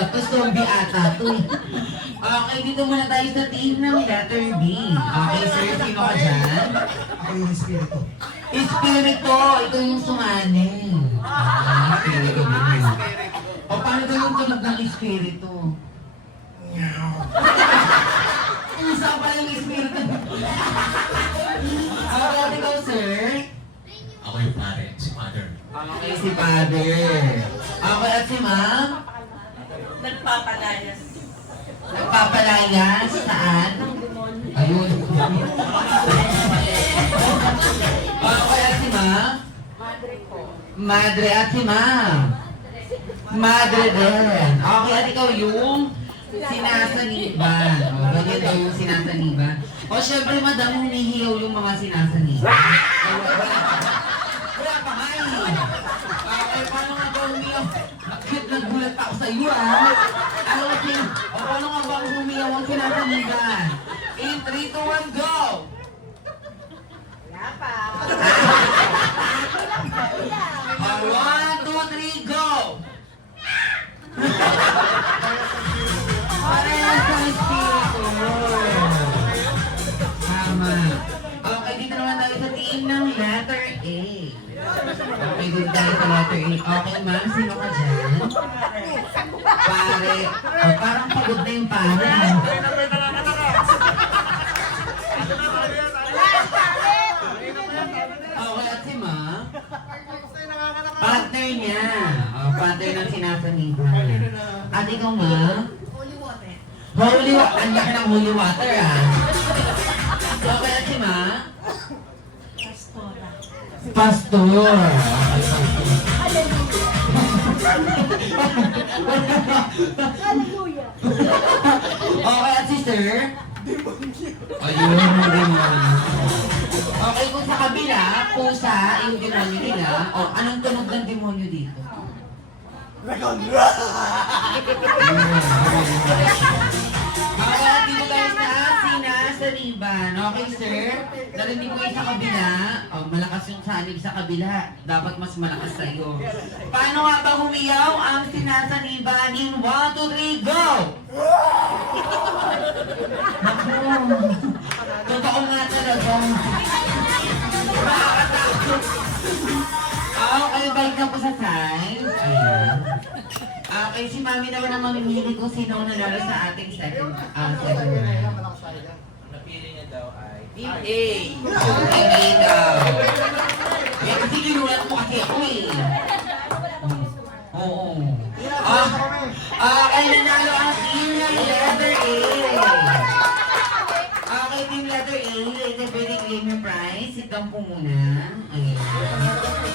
ba to? Zombie ata to eh. Okay, dito muna tayo sa team ng letter B. Okay, sir, sino ka dyan? Ako yung espiritu. Espiritu, ito yung sumanin. Okay, espiritu. O, paano daw yung tunog ng espiritu? Isa pala yung espiritu. Okay, ikaw, sir? Ako yung pare, si Mother. Okay, si father. Okay, at si ma'am? Nagpapalayas. Nagpapalayas? Saan? Ayun. Okay, at si ma'am? Madre ko. Madre at si ma'am? Madre din. Okay, at ikaw yung sinasaniban. O, ganyan daw yung sinasaniban. O, syempre, madam, hinihiyaw yung mga sinasaniban. Wala pa nga eh. Okay, paano nga ba umiyaw? Bakit nagulat ako sa iyo, ah? Ano kasi, o paano nga ba umiyaw ang sinasaniban? In 3, 2, 1, go! Wala pa. 1, 2, 3, go! Parehas sa espiritu. Tama. Okay, dito naman tayo sa team ng letter A. Okay, dito tayo sa letter A. Okay, ma'am, sino ka dyan? Pare. Oh, parang pagod na yung pare. Okay, at si ma'am? Partner niya. Oh, partner ng sinasaniban. At ikaw, ma'am? Holy water. Ang laki ng holy water, ah. Okay, at si ma'am? Pastora. Pastor. Hallelujah. Okay, at si sir? Ayun, demonyo. Okay, kung sa kabila, pusa, yung demonyo nila, o anong tunog ng demonyo dito? Okay, at dito tayo sa sinasaniban. Okay, sir? Narinig ko yung sa kabila. Oh, malakas yung sanib sa kabila. Dapat mas malakas sa'yo. Paano nga ba humiyaw ang sinasaniban in 1, 2, 3, go! Naku! Totoo nga talaga. Nakakatakot. Okay, balik na po sa size. Ayan. Okay, si Mami naman ang mamimili kung sino ang nanalo sa ating second round. Napili niya daw ay Team A. Ay, A daw. Eh, kasi ginulat mo kasi ako eh. Oo. Okay, nanalo ang team ng letter A. Okay, team letter A. Ito pwede claim yung prize. Sit down po muna. Ayan.